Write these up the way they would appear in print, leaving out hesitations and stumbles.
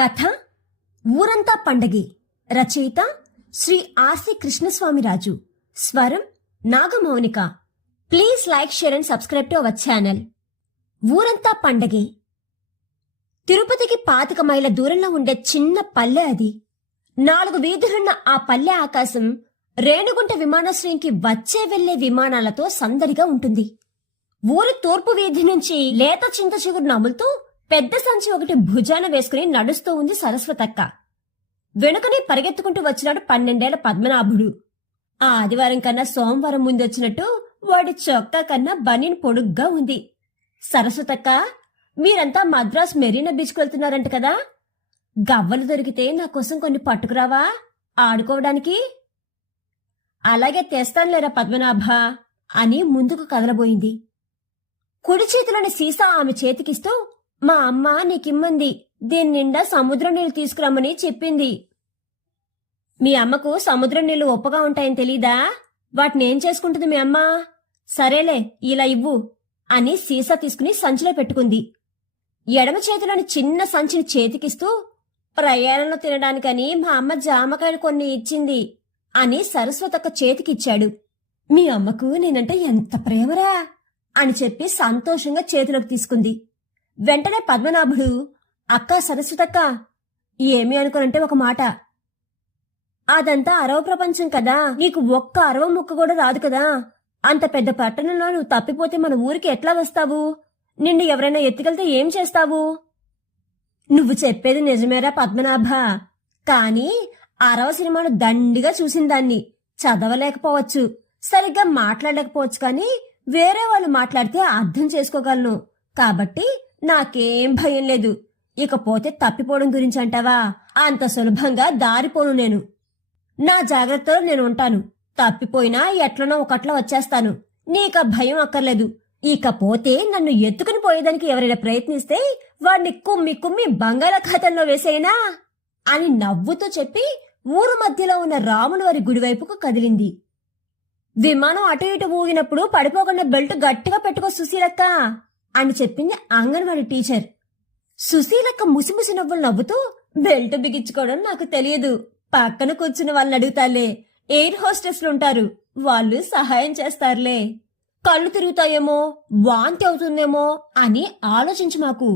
కథ ఊరంతా పండగే. రచయిత శ్రీ ఆర్సి కృష్ణస్వామిరాజు. స్వరం Nagamounika. Please like, share and subscribe to our channel. ఊరంతా పండగే. తిరుపతికి 25 మైళ్ళ దూరంలో ఉండే చిన్న పల్లె అది. 4 వీధులున్న ఆ పల్లె ఆకాశం రేణుగుంట విమానాశ్రయంకి వచ్చే వెళ్లే విమానాలతో సందడిగా ఉంటుంది. ఊరి తూర్పు వీధి నుంచి లేత చింత చిగురు నములుతూ పెద్ద సంచి ఒకటి భుజాన వేసుకుని నడుస్తూ ఉంది సరస్వతక్క. వెనుకనే పరిగెత్తుకుంటూ వచ్చినాడు 12 ఏళ్ల పద్మనాభుడు. ఆ ఆదివారం కన్నా సోమవారం ముందొచ్చినట్టు వాడి చొక్కా కన్నా బనీన్ పొడుగ్గా ఉంది. సరస్వతక్క, మీరంతా మద్రాస్ మెరీనా బీచ్కి వెళ్తున్నారంట కదా, గవ్వలు దొరికితే నా కోసం కొన్ని పట్టుకురావా ఆడుకోవడానికి? అలాగే తెస్తానులేరా పద్మనాభ అని ముందుకు కదలబోయింది. కుడి చేతిలోని సీసా ఆమె చేతికిస్తూ, మా అమ్మ నీకిమ్మంది, దీని నిండా సముద్రం నీళ్లు తీసుకురమ్మని చెప్పింది. మీ అమ్మకు సముద్రం నీళ్లు ఉప్పగా ఉంటాయని తెలీదా? వాటినేం చేసుకుంటుంది మీ అమ్మ? సరేలే, ఇలా ఇవ్వు అని సీసా తీసుకుని సంచిలో పెట్టుకుంది. ఎడమ చేతిలోని చిన్న సంచిని చేతికిస్తూ, ప్రయాణంలో తినడానికని మా అమ్మ జామకాయలు కొన్ని ఇచ్చింది అని సరస్వతక్క చేతికిచ్చాడు. మీ అమ్మకు నేనంటే ఎంత ప్రేమరా అని చెప్పి సంతోషంగా చేతిలోకి తీసుకుంది. వెంటనే పద్మనాభుడు, అక్క సరస్వతక్క, ఏమి అనుకోనంటే ఒక మాట. అదంతా అరవ ప్రపంచం కదా, నీకు ఒక్క అరవ ముక్క కూడా రాదు కదా. అంత పెద్ద పట్టణంలో నువ్వు తప్పిపోతే మన ఊరికి ఎట్లా వస్తావు? నిన్ను ఎవరైనా ఎత్తుకెళ్తే ఏం చేస్తావు? నువ్వు చెప్పేది నిజమేరా పద్మనాభ, కాని అరవ సినిమాను దండిగా చూసిందాన్ని. చదవలేకపోవచ్చు, సరిగ్గా మాట్లాడలేకపోవచ్చు, కాని వేరే వాళ్ళు మాట్లాడితే అర్థం చేసుకోగలను. కాబట్టి నాకేం భయం లేదు. ఇకపోతే తప్పిపోవడం గురించి అంటావా? అంత సులభంగా దారిపోను నేను. నా జాగ్రత్తలో నేను ఉంటాను. తప్పిపోయినా ఎట్లనో ఒకట్లా వచ్చేస్తాను. నీక భయం అక్కర్లేదు. ఇకపోతే నన్ను ఎత్తుకుని పోయేదానికి ఎవరైనా ప్రయత్నిస్తే వాడిని కుమ్మి కుమ్మి బంగాళాఖాతంలో వేసేయనా అని నవ్వుతూ చెప్పి ఊరు మధ్యలో ఉన్న రాములవారి గుడివైపుకు కదిలింది. విమానం అటు ఇటు ఊగినప్పుడు పడిపోకుండా బెల్ట్ గట్టిగా పెట్టుకో సుశీలక్క అని చెప్పింది అంగన్వాడీ టీచర్. సుశీలక్క ముసిముసి నవ్వులు నవ్వుతూ, బెల్ట్ బిగించుకోవడం నాకు తెలియదు, పక్కన కూర్చుని వాళ్ళని అడుగుతాలే, ఎయిర్ హోస్టెస్లుంటారు, వాళ్ళు సహాయం చేస్తారులే. కళ్ళు తిరుగుతాయేమో, వాంతి అవుతుందేమో అని ఆలోచించు మాకు.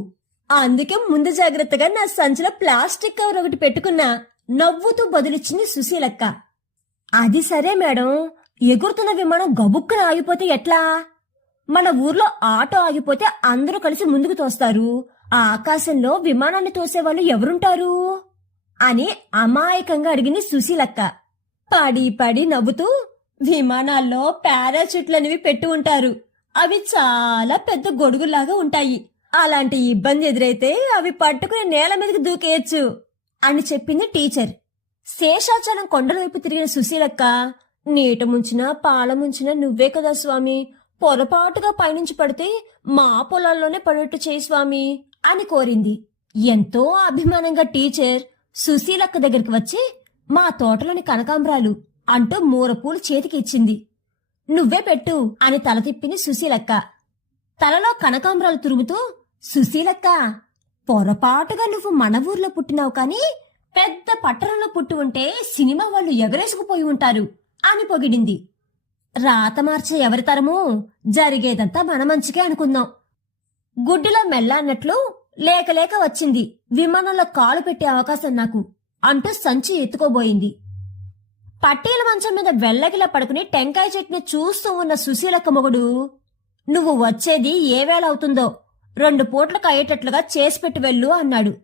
అందుకే ముందు జాగ్రత్తగా నా సంచిలో ప్లాస్టిక్ కవర్ ఒకటి పెట్టుకున్నా నవ్వుతూ బదులిచ్చింది సుశీలక్క. అది సరే మేడం, ఎగురుతున్న విమానం గబుక్కున ఆగిపోతే ఎట్లా? మన ఊర్లో ఆటో ఆగిపోతే అందరూ కలిసి ముందుకు తోస్తారు. ఆ ఆకాశంలో విమానాన్ని తోసేవాళ్ళు ఎవరుంటారు అని అమాయకంగా అడిగింది సుశీలక్క. పడి పడి నవ్వుతూ, విమానాల్లో పారాచూట్లనివి పెట్టి ఉంటారు. అవి చాలా పెద్ద గొడుగులాగా ఉంటాయి. అలాంటి ఇబ్బంది ఎదురైతే అవి పట్టుకుని నేల మీదకి దూకేయచ్చు అని చెప్పింది టీచర్. శేషాచలం కొండల వైపు తిరిగిన సుశీలక్క, నీట ముంచినా పాల ముంచినా నువ్వే కదా స్వామి, పొరపాటుగా పైనుంచి పడితే మా పొలాల్లోనే పడేట్టు చేయి స్వామి అని కోరింది. ఎంతో అభిమానంగా టీచర్ సుశీలక్క దగ్గరికి వచ్చి, మా తోటలోని కనకాంబరాలు అంటూ మూరపూలు చేతికి ఇచ్చింది. నువ్వే పెట్టు అని తల తిప్పింది సుశీలక్క. తలలో కనకాంబరాలు తురుముతూ, సుశీలక్క, పొరపాటుగా నువ్వు మన ఊర్లో పుట్టినావు కాని పెద్ద పట్టణంలో పుట్టి ఉంటే సినిమా వాళ్ళు ఎగరేసుకుపోయి ఉంటారు అని పొగిడింది. రాత మార్చే ఎవరి తరము, జరిగేదంతా మన మంచికే అనుకుందాం. గుడ్డిలో మెల్ల అన్నట్లు లేక లేక వచ్చింది విమానంలో కాలు పెట్టే అవకాశం నాకు అంటూ సంచి ఎత్తుకోబోయింది. పట్టీల మంచం మీద వెల్లగిలా పడుకుని టెంకాయ చెట్టుని చూస్తూ ఉన్న సుశీలక్క మొగుడు, నువ్వు వచ్చేది ఏ వేళ అవుతుందో 2 పూట్లకు అయ్యేటట్లుగా చేసి పెట్టి వెళ్ళు అన్నాడు.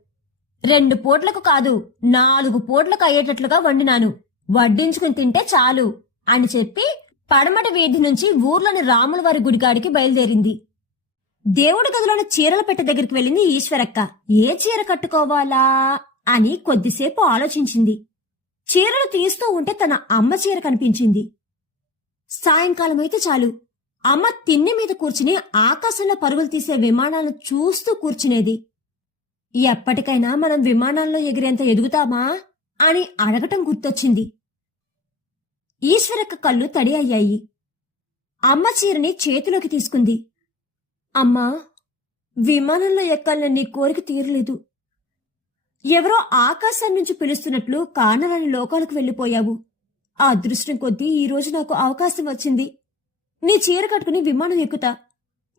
2 పూట్లకు కాదు, 4 పూట్లకు అయ్యేటట్లుగా వండినాను, వడ్డించుకుని తింటే చాలు అని చెప్పి పడమటి వీధి నుంచి ఊర్లోని రాములవారి గుడికాడికి బయలుదేరింది. దేవుడి గదిలోని చీరల పెట్టె దగ్గరికి వెళ్ళింది ఈశ్వరక్క. ఏ చీర కట్టుకోవాలా అని కొద్దిసేపు ఆలోచించింది. చీరలు తీస్తూ ఉంటే తన అమ్మ చీర కనిపించింది. సాయంకాలం అయితే చాలు, అమ్మ తిన్నె మీద కూర్చుని ఆకాశంలో పరుగులు తీసే విమానాలను చూస్తూ కూర్చునేది. ఎప్పటికైనా మనం విమానాల్లో ఎగిరేంత ఎదుగుతామా అని అడగటం గుర్తొచ్చింది. ఈశ్వరక్క కళ్ళు తడి అయ్యాయి. అమ్మ చీరని చేతిలోకి తీసుకుంది. అమ్మా, విమానంలో ఎక్కాలని నీ కోరిక తీరలేదు. ఎవరో ఆకాశం నుంచి పిలుస్తున్నట్లు కానరాని లోకాలకు వెళ్ళిపోయావు. ఆ అదృష్టం కొద్దీ ఈరోజు నాకు అవకాశం వచ్చింది. నీ చీర కట్టుకుని విమానం ఎక్కుతా.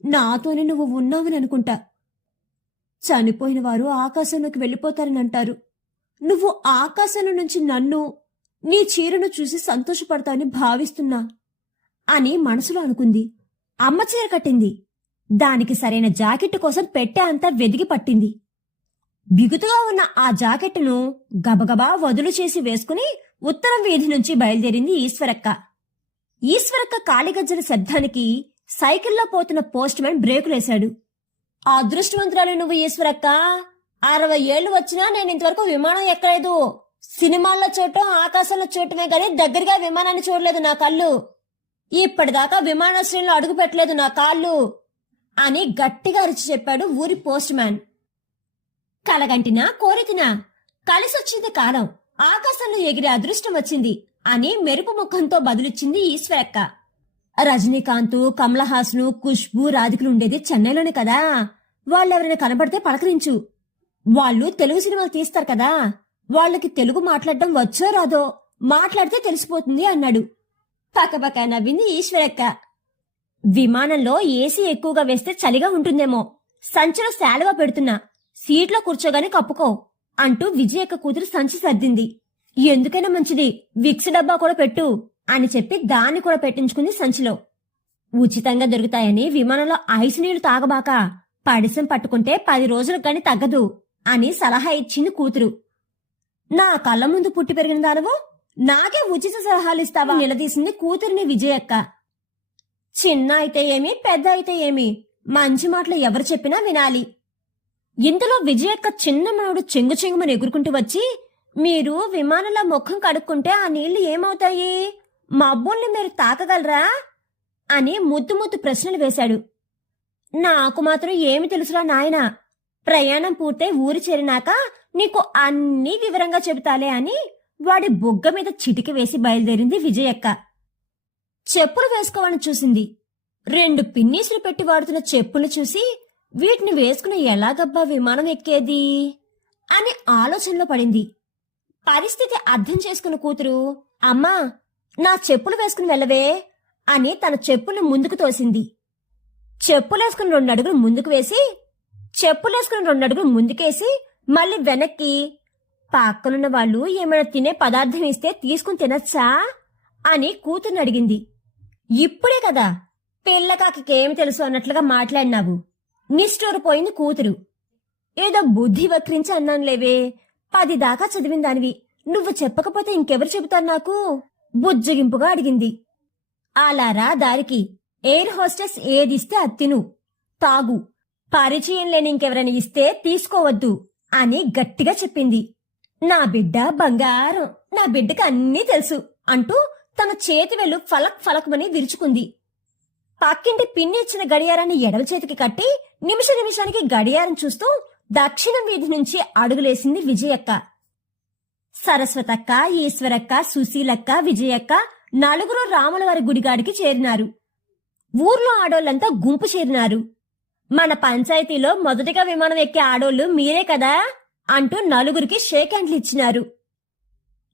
నాతోనే నువ్వు ఉన్నావని అనుకుంటా. చనిపోయిన వారు ఆకాశంలోకి వెళ్ళిపోతారని అంటారు. నువ్వు ఆకాశంలో నుంచి నన్ను, నీ చీరను చూసి సంతోషపడతావని భావిస్తున్నా అని మనసులో అనుకుంది. అమ్మ చీర కట్టింది. దానికి సరైన జాకెట్టు కోసం పెట్టె అంతా వెదిగి పట్టింది. బిగుతుగా ఉన్న ఆ జాకెట్టును గబగబా వదులు చేసి వేసుకుని ఉత్తరం వీధి నుంచి బయలుదేరింది ఈశ్వరక్క. ఈశ్వరక్క కాలిగజ్జల శబ్దానికి సైకిల్లో పోతున్న పోస్ట్ మ్యాన్ బ్రేకులేశాడు. అదృష్టవంతురాలు నువ్వు ఈశ్వరక్క. 60 ఏళ్లు వచ్చినా నేను ఇంతవరకు విమానం ఎక్కలేదు. సినిమాల్లో చూడటం, ఆకాశంలో చూడటమే గాని దగ్గరగా విమానాన్ని చూడలేదు నా కళ్ళు. ఇప్పటిదాకా విమానాశ్రయంలో అడుగు పెట్టలేదు నా కాళ్ళు అని గట్టిగా అరిచి చెప్పాడు ఊరి పోస్ట్ మ్యాన్. కలగంటినా కోరితినా కలిసొచ్చింది కాలం, ఆకాశంలో ఎగిరే అదృష్టం వచ్చింది అని మెరుపు ముఖంతో బదులిచ్చింది ఈశ్వరక్క. రజనీకాంత్, కమల్ హాసన్, ఖుష్బూ, రాధికలు ఉండేది చెన్నైలోనే కదా. వాళ్ళెవరైనా కనబడితే పలకరించు. వాళ్ళు తెలుగు సినిమాలు తీస్తారు కదా. వాళ్ళకి తెలుగు మాట్లాడడం వచ్చో రాదో, మాట్లాడితే తెలిసిపోతుంది అన్నాడు. పక్కపక్క నవ్వింది ఈశ్వరక్క. విమానంలో ఏసీ ఎక్కువగా వేస్తే చలిగా ఉంటుందేమో. సంచిలో శాలువా పెడుతున్నా, సీట్లో కూర్చోగానే కప్పుకో అంటూ విజయక్క కూతురు సంచి సర్దింది. ఎందుకైనా మంచిది, విక్స్ డబ్బా కూడా పెట్టు అని చెప్పి దాన్ని కూడా పెట్టించుకుంది సంచిలో. ఉచితంగా దొరుకుతాయని విమానంలో ఐస్ నీళ్లు తాగబాక, పడిసం పట్టుకుంటే 10 రోజులకు గాని తగ్గదు అని సలహా ఇచ్చింది కూతురు. నా కళ్ళ ముందు పుట్టి పెరిగిన దానవు నాకే ఉచిత సలహాలు ఇస్తావా నిలదీసింది కూతురిని విజయక్క. చిన్న అయితే ఏమి, పెద్ద అయితే ఏమి, మంచి మాటలు ఎవరు చెప్పినా వినాలి. ఇంతలో విజయక్క చిన్న మనవడు చెంగు చెంగుమని ఎగురుకుంటూ వచ్చి, మీరు విమానంలో ముఖం కడుక్కుంటే ఆ నీళ్లు ఏమవుతాయి? మబ్బుల్ని మీరు తాకగలరా అని ముద్దు ముద్దు ప్రశ్నలు వేశాడు. నాకు మాత్రం ఏమి తెలుసురా నాయనా, ప్రయాణం పూర్తయి ఊరి చేరినాక నీకు అన్నీ వివరంగా చెబుతాలే అని వాడి బొగ్గ మీద చిటికి వేసి బయలుదేరింది విజయక్క. చెప్పులు వేసుకోవాలని చూసింది. 2 పిన్నీసులు పెట్టి వాడుతున్న చెప్పులు చూసి, వీటిని వేసుకుని ఎలాగబ్బా విమానం ఎక్కేది అని ఆలోచనలో పడింది. పరిస్థితి అర్థం చేసుకున్న కూతురు, అమ్మా నా చెప్పులు వేసుకుని వెళ్ళవే అని తన చెప్పుల్ని ముందుకు తోసింది. చెప్పులేసుకుని 2 అడుగులు ముందుకు వేసి, చెప్పులేసుకుని 2 అడుగులు ముందుకేసి మళ్ళీ వెనక్కి, పక్కనున్న వాళ్ళు ఏమైనా తినే పదార్థం ఇస్తే తీసుకుని తినచ్చా అని కూతుర్ని అడిగింది. ఇప్పుడే కదా పిల్లకాకేమి తెలుసు అన్నట్లుగా మాట్లాడినావు. నిష్ఠూరిపోయింది కూతురు. ఏదో బుద్ధి వక్రించి అన్నానులేవే, 10 దాకా చదివిన దానివి, నువ్వు చెప్పకపోతే ఇంకెవరు చెబుతారు నాకు బుజ్జగింపుగా అడిగింది. అలారా దారికి, ఎయిర్ హోస్టెస్ ఏదిస్తే అది తిను, తాగు, పరిచయం లేని ఇంకెవరైనా ఇస్తే తీసుకోవద్దు అని గట్టిగా చెప్పింది. నా బిడ్డ బంగారం, నా బిడ్డకి అన్నీ తెలుసు అంటూ తన చేతి వెళ్ళు ఫలక్ ఫలకమని విరుచుకుంది. పక్కింటి పిన్ని ఇచ్చిన గడియారాన్ని ఎడవ చేతికి కట్టి నిమిషానికి గడియారం చూస్తూ దక్షిణం వీధి నుంచి అడుగులేసింది విజయక్క. సరస్వతక్క, ఈశ్వరక్క, సుశీలక్క, విజయక్క నలుగురు రాములవారి గుడిగాడికి చేరినారు. ఊర్లో ఆడోళ్లంతా గుంపు చేరినారు. మన పంచాయతీలో మొదటిగా విమానం ఎక్కే ఆడోళ్లు మీరే కదా అంటూ నలుగురికి షేక్ హ్యాండ్లు ఇచ్చినారు.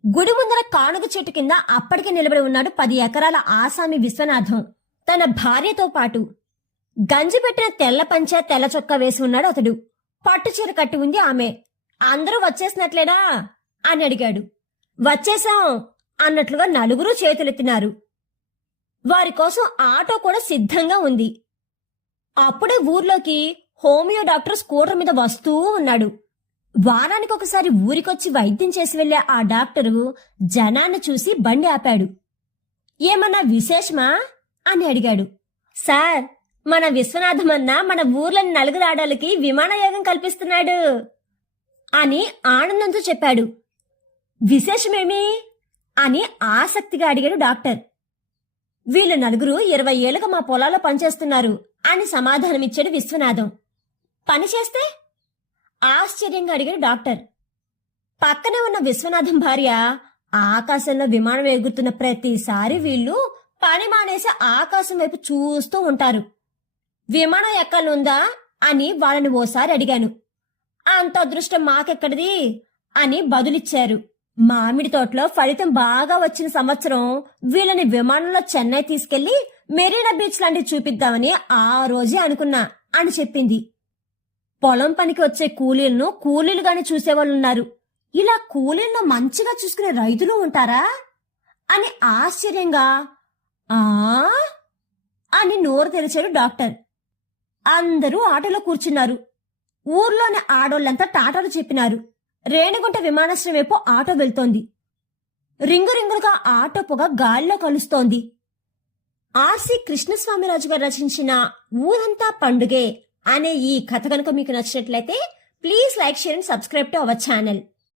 గుడి ముందర కానుగ చెట్టు కింద అప్పటికే నిలబడి ఉన్నాడు 10 ఎకరాల ఆసామి విశ్వనాథం తన భార్యతో పాటు. గంజి పెట్టిన తెల్ల పంచ, తెల్ల చొక్కా వేసి ఉన్నాడు అతడు. పట్టు చీర కట్టి ఉంది ఆమె. అందరూ వచ్చేసినట్లేనా అని అడిగాడు. వచ్చేశాం అన్నట్లుగా నలుగురు చేతులెత్తినారు. వారి కోసం ఆటో కూడా సిద్ధంగా ఉంది. అప్పుడే ఊర్లోకి హోమియో డాక్టర్ స్కూటర్ మీద వస్తూ ఉన్నాడు. వారానికి ఒకసారి ఊరికొచ్చి వైద్యం చేసి వెళ్లే ఆ డాక్టరు జనాన్ని చూసి బండి ఆపాడు. ఏమన్నా విశేషమా అని అడిగాడు. సార్, మన విశ్వనాథమన్న మన ఊర్లోని 4 ఆడాలకి విమానయోగం కల్పిస్తున్నాడు అని ఆనందంతో చెప్పాడు. విశేషమేమి అని ఆసక్తిగా అడిగాడు డాక్టర్. వీళ్ళు 4 20 ఏళ్లుగా మా పొలాల్లో పనిచేస్తున్నారు అని సమాధానమిచ్చాడు విశ్వనాథం. పని చేస్తే ఆశ్చర్యంగా అడిగాడు డాక్టర్. పక్కనే ఉన్న విశ్వనాథం భార్య, ఆకాశంలో విమానం ఎగురుతున్న ప్రతిసారి వీళ్ళు పని మానేసి ఆకాశం వైపు చూస్తూ ఉంటారు. విమానం ఎక్కాలనుందా అని వాళ్ళని ఓసారి అడిగాను. అంత అదృష్టం మాకెక్కడిది అని బదులిచ్చారు. మామిడి తోటలో ఫలితం బాగా వచ్చిన సంవత్సరం వీళ్ళని విమానంలో చెన్నై తీసుకెళ్లి మెరీనా బీచ్ లాంటివి చూపిద్దామని ఆ రోజే అనుకున్నా అని చెప్పింది. పొలం పనికి వచ్చే కూలీలుగాని చూసేవాళ్ళున్నారు. ఇలా కూలీలను మంచిగా చూసుకునే రైతులు ఉంటారా అని ఆశ్చర్యంగా ఆ అని నోరు తెరిచాడు డాక్టర్. అందరూ ఆటోలో కూర్చున్నారు. ఊర్లోని ఆడోళ్లంతా టాటాలు చెప్పినారు. రేణిగుంట విమానాశ్రయం వైపు ఆటో వెళ్తోంది. రింగు రింగులుగా ఆటో పొగ గాలిలో కలుస్తోంది. ఆర్సి కృష్ణస్వామిరాజు గారు రచించిన ఊరంతా పండుగే అనే ఈ కథ కనుక మీకు నచ్చినట్లయితే please like, share and subscribe to our channel.